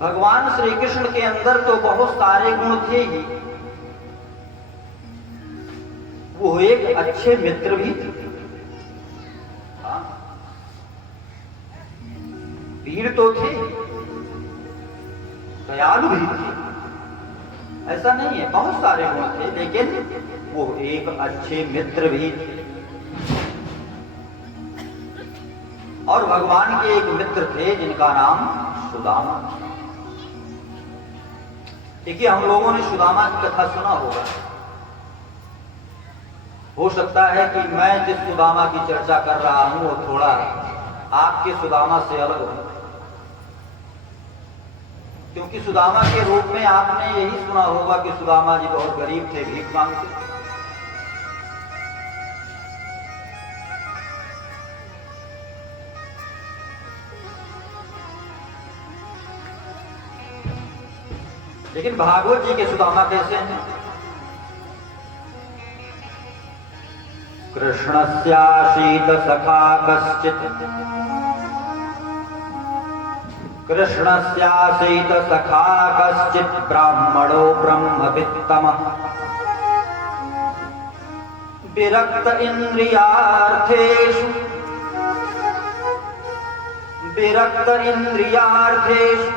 भगवान श्री कृष्ण के अंदर तो बहुत सारे गुण थे ही, वो एक अच्छे मित्र भी थे। हाँ, वीर तो थे, दयालु भी थे, ऐसा नहीं है, बहुत सारे गुण थे, लेकिन वो एक अच्छे मित्र भी थे। और भगवान के एक मित्र थे जिनका नाम सुदामा। देखिए, हम लोगों ने सुदामा की कथा सुना होगा। हो सकता है कि मैं जिस सुदामा की चर्चा कर रहा हूं वो थोड़ा आपके सुदामा से अलग हो, क्योंकि सुदामा के रूप में आपने यही सुना होगा कि सुदामा जी बहुत गरीब थे, भीख मांगते थे। लेकिन भागवत जी के सुदामा कैसे हैं? कृष्णस्यासीत सखा कश्चित्, कृष्णस्यासीत सखा कश्चित् ब्राह्मणो ब्रह्मवित्तमः विरक्त इंद्रियार्थेषु, विरक्त इंद्रियार्थेषु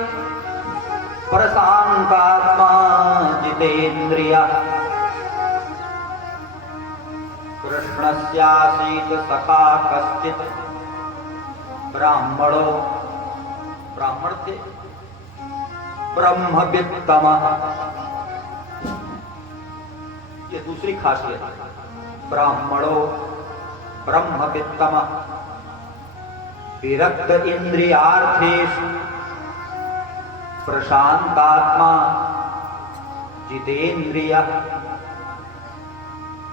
प्रशांतात्मा जितेन्द्रियः। कृष्णस्यासीत सखा कश्चित् ब्राह्मणो, ब्राह्मण थे, ब्रह्मवित्तमः, ये दूसरी खासियत, ब्राह्मणो ब्रह्मवित्तमः विरक्त इंद्रियार्थेषु प्रशांतात्मा जितेन्द्रियः।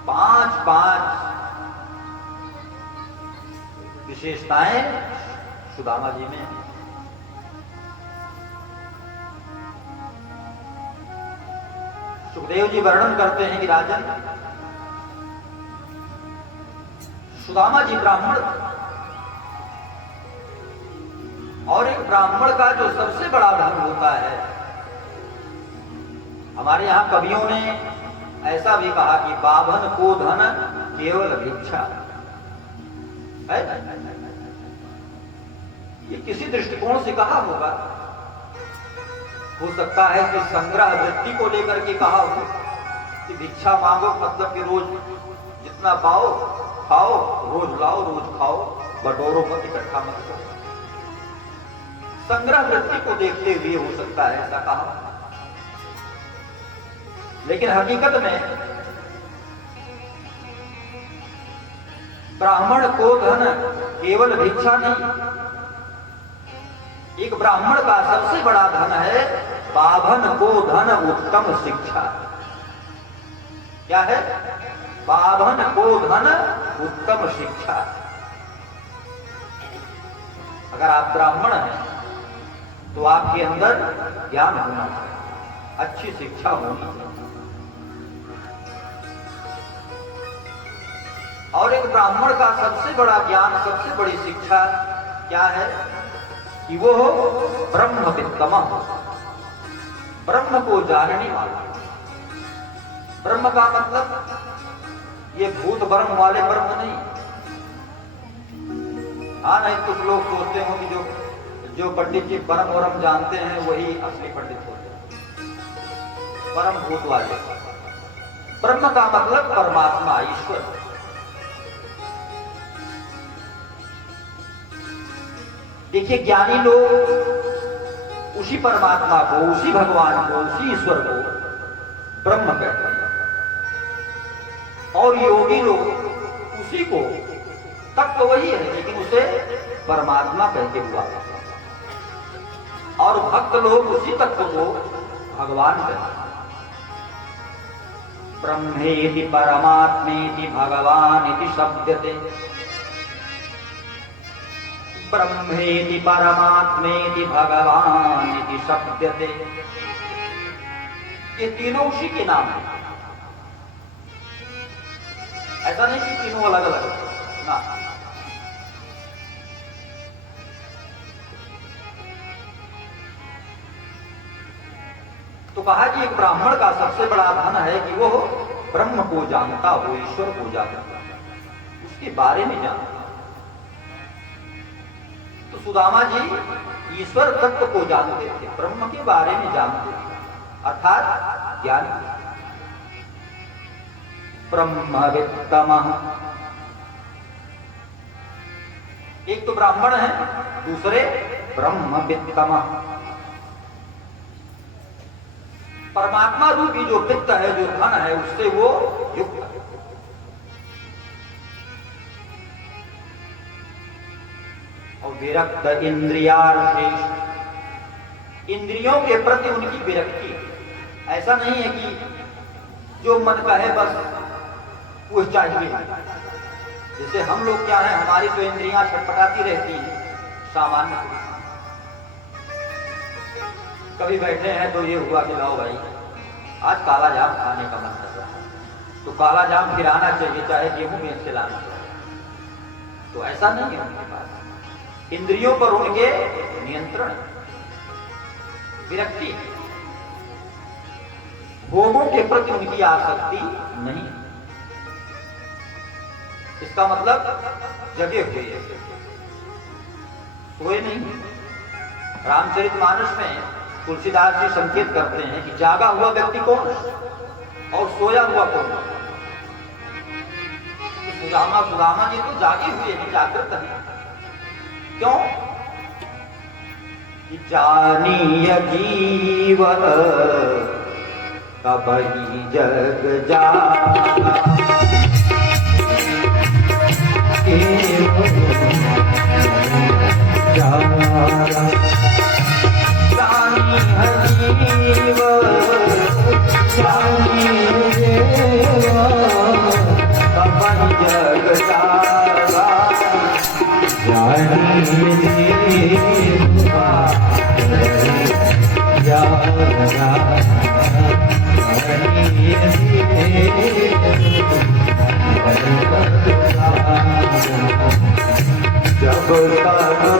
पांच विशेषताएं सुदामा जी में हैं। सुखदेव जी वर्णन करते हैं कि राजन, सुदामा जी ब्राह्मण, और एक ब्राह्मण का जो सबसे बड़ा धर्म होता है, हमारे यहां कवियों ने ऐसा भी कहा कि बाभन को धन केवल भिक्षा है। ये किसी दृष्टिकोण से कहा होगा, हो सकता है कि संग्रह वृत्ति को लेकर के कहा हो कि भिक्षा मांगो, मतलब कि रोज जितना पाओ खाओ, रोज लाओ रोज खाओ, बटोरो मत, इकट्ठा मत करो। संग्रह वृत्ति को देखते हुए हो सकता है ऐसा कहा, लेकिन हकीकत में ब्राह्मण को धन केवल भिक्षा नहीं, एक ब्राह्मण का सबसे बड़ा धन है बाभन को धन उत्तम शिक्षा। क्या है? बाभन को धन उत्तम शिक्षा। अगर आप ब्राह्मण हैं तो आपके अंदर ज्ञान होना चाहिए, अच्छी शिक्षा होनी चाहिए। और एक ब्राह्मण का सबसे बड़ा ज्ञान, सबसे बड़ी शिक्षा क्या है कि वो हो ब्रह्मवित्तम, ब्रह्म को जानने वाला। ब्रह्म का मतलब ये भूत ब्रह्म वाले ब्रह्म नहीं। हाँ, नहीं कुछ लोग सोचते हो कि जो पंडित जी परम वरम जानते हैं वही असली पंडित होते हैं, परम भूत वाले। ब्रह्म का मतलब परमात्मा, ईश्वर। देखिए, ज्ञानी लोग उसी परमात्मा को, उसी भगवान को, उसी ईश्वर को ब्रह्म कहते हैं, और योगी लोग उसी को, तत्व तो वही है लेकिन उसे परमात्मा कहते हुआ, और भक्त लोग उसी तत्व को भगवान कहते हैं। ब्रह्मेति परमात्मेति भगवान इति शब्दते, ब्रह्मेति परमात्मेति भगवान इति शब्दते। ये तीनों उसी के नाम है, ऐसा नहीं कि तीनों अलग अलग ना। तो कहा कि एक ब्राह्मण का सबसे बड़ा धन है कि वो ब्रह्म को जानता हो, ईश्वर को जानता, उसके बारे में जानता। तो सुदामा जी ईश्वर तत्व को जानते थे, ब्रह्म के बारे में जानते थे, अर्थात ज्ञान। ब्रह्मवित्तमः, एक तो ब्राह्मण है, दूसरे ब्रह्मवित्तमः। परमात्मा रूपी जो वित्त है, जो धन है, उससे वो युक्त है। और विरक्त इंद्रियार्थेषु, इंद्रियों के प्रति उनकी विरक्ति। ऐसा नहीं है कि जो मन का है बस वो चाहिए। जैसे हम लोग क्या है, हमारी तो इंद्रियां छटपटाती रहती हैं सामान्य। कभी बैठे हैं तो ये हुआ कि लाओ भाई आज काला जाम खाने का मन कर रहा है, तो काला जाम फिर आना चाहिए, चाहे गेहूं में से लाना चाहिए। तो ऐसा नहीं है उनके पास, इंद्रियों पर उनके नियंत्रण, विरक्ति, भोगों के प्रति उनकी आसक्ति नहीं। इसका मतलब जगे हुए, सोए नहीं। रामचरितमानस में तुलसीदास जी संकेत करते हैं कि जागा हुआ व्यक्ति कौन और सोया हुआ कौन। सुदामा जी तो जागे हुए हैं, जागृत हैं। क्यों? कि जानिय जीव तब ही जग जागा, जीव जानिए देवा तब जग जागा, जानिए देवा जागा, जानिए जब तक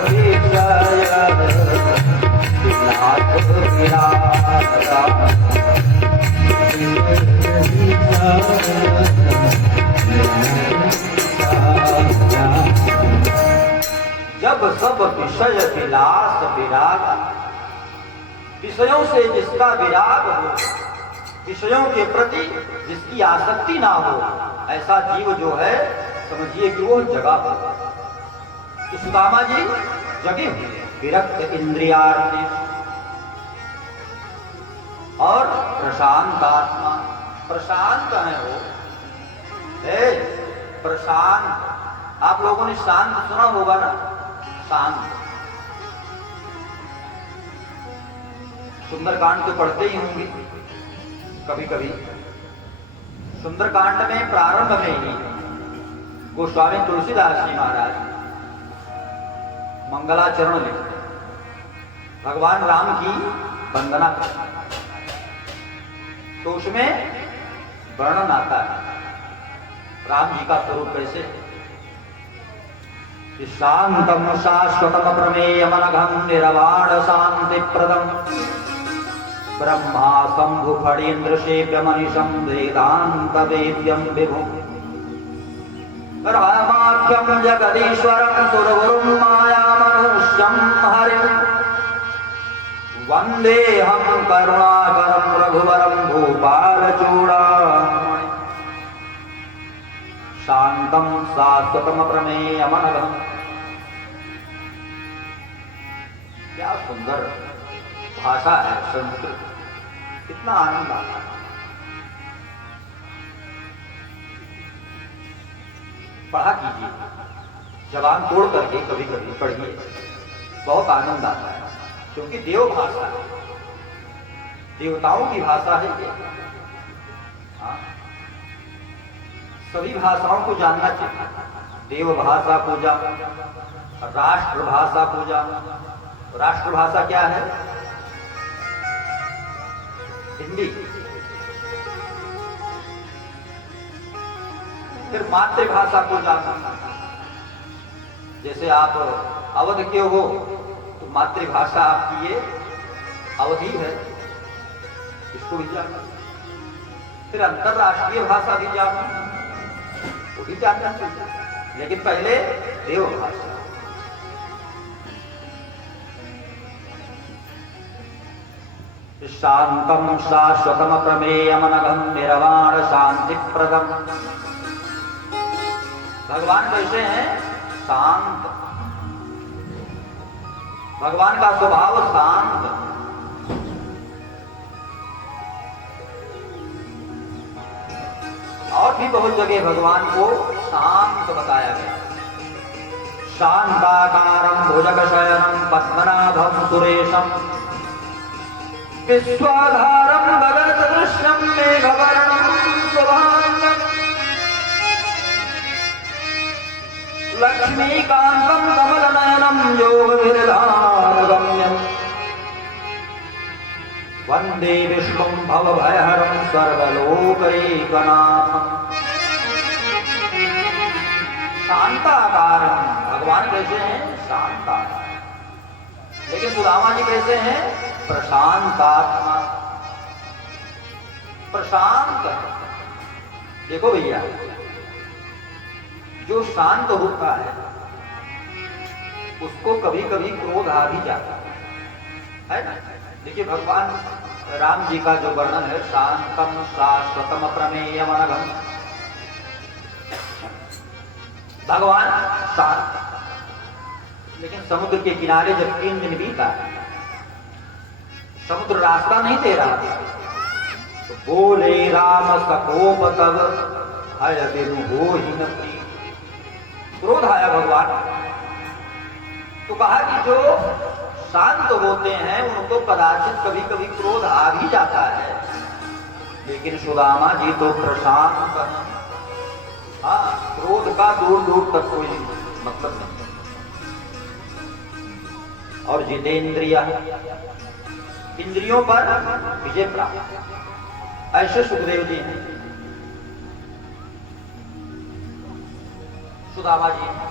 विषय नाथ विरागा, जब सब विषय विलास विराग, विषयों से जिसका विराग हो, विषयों के प्रति जिसकी आसक्ति ना हो, ऐसा जीव जो है समझिए कि वो जगा हो। तो सुदामा जी जगे हुए, विरक्त इंद्रियार्थी और प्रशांत आत्मा। प्रशांत है वो, है प्रशांत। आप लोगों ने शांत सुना होगा ना, शांत। सुंदरकांड तो पढ़ते ही होंगे कभी कभी। सुंदरकांड में प्रारंभ में ही गोस्वामी तुलसीदास जी महाराज मंगलाचरण लिखते हैं, भगवान राम की वंदना करते हैं। तो उसमें वर्णन आता है राम जी का स्वरूप कैसे। शांतम शाश्वतम प्रमेयमनघम निरवाण शांति प्रदम ब्रह्मा शंभु फणीन्द्र शेप्यमनिशं वेदांत वेद्यम विभु रामाख्यम जगदीश्वरं सुरगुरुं मायामनुष्यं हरिं वन्देऽहं करुणाकरं रघुवरं भूपालचूडामणिं शांतं शाश्वतं प्रमेयमनघम्। क्या सुंदर भाषा है संस्कृत, कितना आनंद आता है। पढ़ा कीजिए, जबान तोड़ करके कभी कभी पढ़िए, बहुत आनंद आता है। क्योंकि देव भाषा है, देवताओं की भाषा है ये। हाँ, सभी भाषाओं को जानना चाहिए। देव भाषा पूजा, राष्ट्र भाषा पूजा। राष्ट्रभाषा क्या है? हिंदी। फिर मातृभाषा को जानना। जैसे आप अवध के हो तो मातृभाषा आपकी ये अवधी है। इसको भी जानना, फिर अंतरराष्ट्रीय भाषा भी जानना, वो भी जानना चाहिए, लेकिन पहले देव भाषा। शांतम शाश्वतम प्रमेयमनघम निर्वाण शांतिप्रदम। भगवान कैसे हैं? शांत। भगवान का स्वभाव शांत। और भी बहुत जगह भगवान को शांत बताया गया। शांताकारं भुजगशयनं पद्मनाभं सुरेशं विश्वाधारं गगनसदृशं मेघवर्णं शुभांगं लक्ष्मीकान्तं कमलनयनं योगनिर्धारगम्यं वंदे विष्णुं भवभयहरं सर्वलोकैकनाथं। शांताकारं भगवान कैसे हैं? शांताकार। लेकिन सुदामा जी कैसे हैं? प्रशांतात्मा। प्रशांत। देखो भैया, जो शांत होता है उसको कभी कभी क्रोध आ भी जाता है ना। देखिए भगवान राम जी का जो वर्णन है, शांतम शाश्वतम प्रमेयम अनघम, भगवान शांत। लेकिन समुद्र के किनारे जब 3 दिन बीता, समुद्र रास्ता नहीं दे रहा, तो बोले राम सकोप तब हय बिनु हो ही न प्रीत। क्रोध आया भगवान, तो कहा कि जो शांत होते हैं उनको कदाचित कभी कभी क्रोध आ भी जाता है, लेकिन सुदामा जी तो प्रशांत हैं। हाँ, क्रोध का दूर दूर तक कोई मतलब नहीं। और जितेंद्रिय, इंद्रियों पर विजय प्राप्त, ऐसे सुखदेव जी हैं, सुदामा जी हैं।